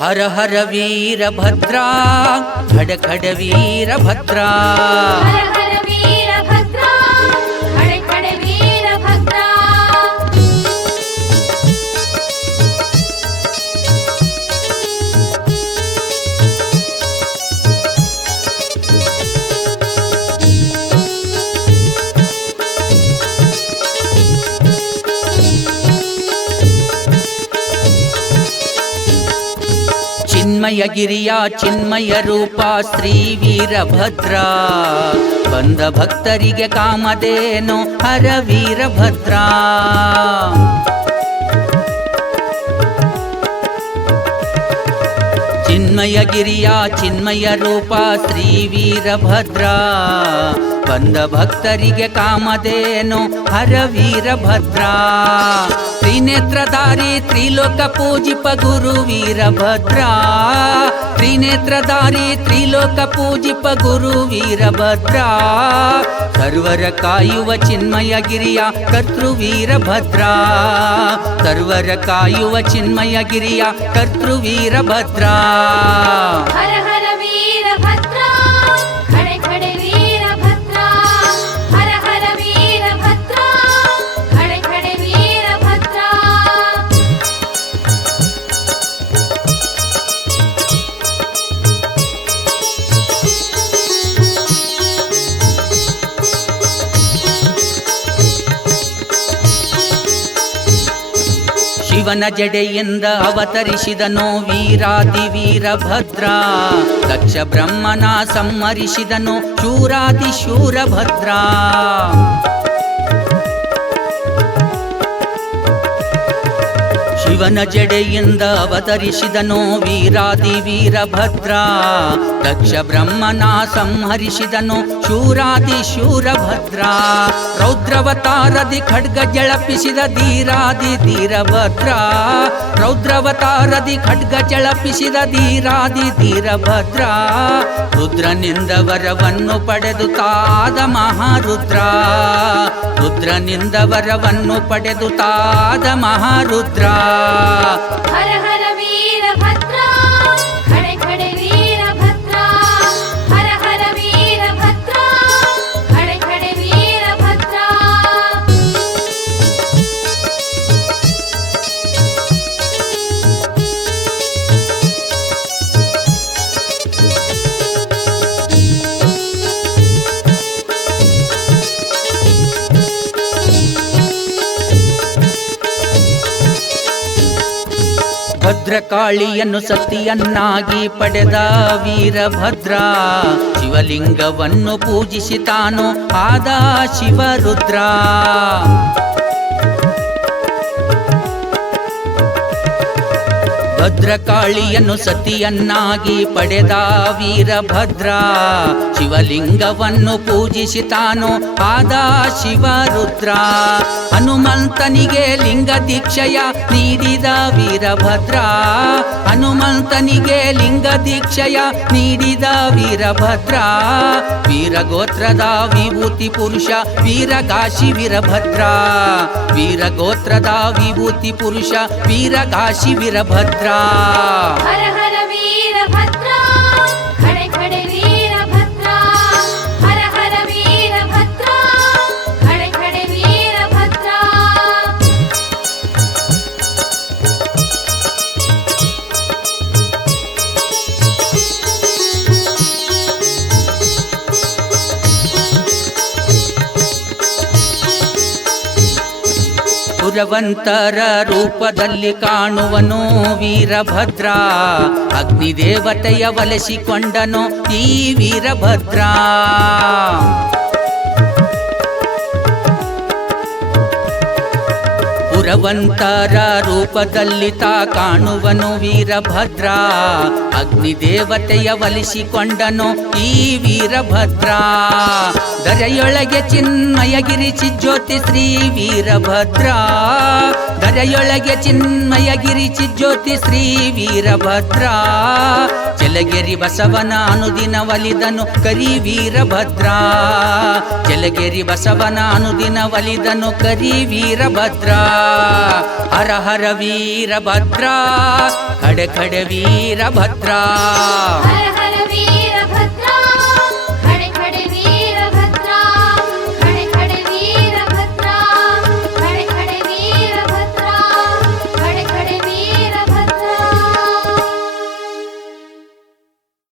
ಹರ ಹರ ವೀರಭದ್ರಾ ಖಡ ಖಡ ವೀರಭದ್ರಾ ಹರ ಹರ ವೀರಭದ್ರಾ ಖಡ ಖಡ ವೀರಭದ್ರಾ ಚಿನ್ಮಯಗಿರಿಯ ಚಿನ್ಮಯ ರೂಪ ಶ್ರೀ ವೀರಭದ್ರಾ ಬಂದ ಭಕ್ತರಿಗೆ ಕಾಮಧೇನು ಹರ ವೀರಭದ್ರಾ ಚಿನ್ಮಯಗಿರಿಯ ಚಿನ್ಮಯ ರೂಪ ಶ್ರೀ ವೀರಭದ್ರಾ ಬಂದ ಭಕ್ತರಿಗೆ ಕಾಮಧೇನು ಹರ ವೀರಭದ್ರಾ ತ್ರಿನೇತ್ರಧಾರಿ ತ್ರಿಲೋಕ ಪೂಜಿಪ ಗುರು ವೀರಭದ್ರಾ ತ್ರಿನೇತ್ರಧಾರಿ ತ್ರಿಲೋಕ ಪೂಜಿಪ ಗುರು ವೀರಭದ್ರಾ ಸರ್ವರ ಕಾಯುವ ಚಿನ್ಮಯಗಿರಿಯ ಕರ್ತೃ ವೀರಭದ್ರಾ ಸರ್ವರ ಕಾಯುವ ಚಿನ್ಮಯಗಿರಿಯ ಕರ್ತೃ ವೀರಭದ್ರಾ ಹರ ಹರ ವೀರಭದ್ರಾ ಖಡ ಖಡ ವೀರಭದ್ರಾ ಹರ ಹರ ವೀರಭದ್ರಾ ಖಡ ಖಡ ವೀರಭದ್ರಾ ಶಿವನ ಜಡೆಯಿಂದ ಅವತರಿಸಿದನು ವೀರಾದಿ ವೀರಭದ್ರಾ ದಕ್ಷ ಬ್ರಹ್ಮನ ಸಂಹರಿಸಿದನು ಶೂರಾದಿ ಶೂರಭದ್ರಾ ಶಿವನ ಜಡೆಯಿಂದ ಅವತರಿಸಿದನು ವೀರಾದಿ ವೀರಭದ್ರಾ ದಕ್ಷ ಬ್ರಹ್ಮನ ಸಂಹರಿಸಿದನು ಶೂರಾದಿ ಶೂರಭದ್ರಾ ರೌದ್ರವತಾರದಿ ಖಡ್ಗ ಜಳಪಿಸಿದ ಧೀರಾದಿ ಧೀರಭದ್ರಾ ರೌದ್ರವತಾರದಿ ಖಡ್ಗ ಜಳಪಿಸಿದ ಧೀರಾದಿ ಧೀರಭದ್ರಾ ರುದ್ರನಿಂದ ವರವನ್ನು ಪಡೆದು ತಾದ ಮಹಾರುದ್ರ ರುದ್ರನಿಂದ ವರವನ್ನು ಪಡೆದು ತಾದ ಮಹಾರುದ್ರ ಹರ ಹರ ವೀರಭದ್ರಾ ಖಡ ಖಡ ವೀರಭದ್ರಾ ಹರ ಹರ ವೀರಭದ್ರಾ ಖಡ ಖಡ ವೀರಭದ್ರಾ ಭದ್ರಕಾಳಿಯನ್ನು ಸತಿಯನ್ನಾಗಿ ಪಡೆದ ವೀರಭದ್ರಾ ಶಿವಲಿಂಗವನ್ನು ಪೂಜಿಸಿ ತಾನು ಆದ ಶಿವರುದ್ರ ಭದ್ರಕಾಳಿಯನ್ನು ಸತಿಯನ್ನಾಗಿ ಪಡೆದ ವೀರಭದ್ರಾ ಶಿವಲಿಂಗವನ್ನು ಪೂಜಿಸಿ ತಾನು ಆದ ಶಿವರುದ್ರ ಹನುಮಂತನಿಗೆ ಲಿಂಗ ದೀಕ್ಷೆಯ ನೀಡಿದ ವೀರಭದ್ರಾ ಹನುಮಂತನಿಗೆ ಲಿಂಗ ದೀಕ್ಷೆಯ ನೀಡಿದ ವೀರಭದ್ರಾ ವೀರಗೋತ್ರದ ವಿಭೂತಿ ಪುರುಷ ವೀರಗಾಶಿ ವೀರಭದ್ರಾ ವೀರಗೋತ್ರದ ವಿಭೂತಿ ಪುರುಷ ವೀರಗಾಶಿ ವೀರಭದ್ರಾ ಹರ ಹರ ವೀರಭದ್ರಾ ಖಡ ಖಡ ವೀರಭದ್ರಾ ಹರ ಹರ ವೀರಭದ್ರಾ ಖಡ ಖಡ ವೀರಭದ್ರಾ ಪುರವಂತರ ರೂಪದಲ್ಲಿ ಕಾಣುವನು ವೀರಭದ್ರಾ ಅಗ್ನಿದೇವತೆಯ ಒಲಿಸಿಕೊಂಡನು ಈ ವೀರಭದ್ರಾ ಪುರವಂತರ ರೂಪದಲ್ಲಿ ತಾ ಕಾಣುವನು ವೀರಭದ್ರಾ ಅಗ್ನಿದೇವತೆಯ ಒಲಿಸಿಕೊಂಡನು ಈ ವೀರಭದ್ರಾ ದರೆಯೊಳಗೆ ಚಿನ್ಮಯಗಿರಿ ಚಿಜ್ಯೋತಿ ಶ್ರೀ ವೀರಭದ್ರ ದರೆಯೊಳಗೆ ಚಿನ್ಮಯಗಿರಿ ಚಿಜ್ಯೋತಿ ಶ್ರೀ ವೀರಭದ್ರ ಚೆಲಗೆರಿ ಬಸವನ ಅನುದಿನ ಒಲಿದನು ಕರಿ ವೀರಭದ್ರ ಚೆಲಗೆರಿ ಬಸವನ ಅನುದಿನ ಒಲಿದನು ಕರಿ ವೀರಭದ್ರ ಹರ ಹರ ವೀರಭದ್ರ ಖಡೆ ಖಡೆ ವೀರಭದ್ರ ಹರ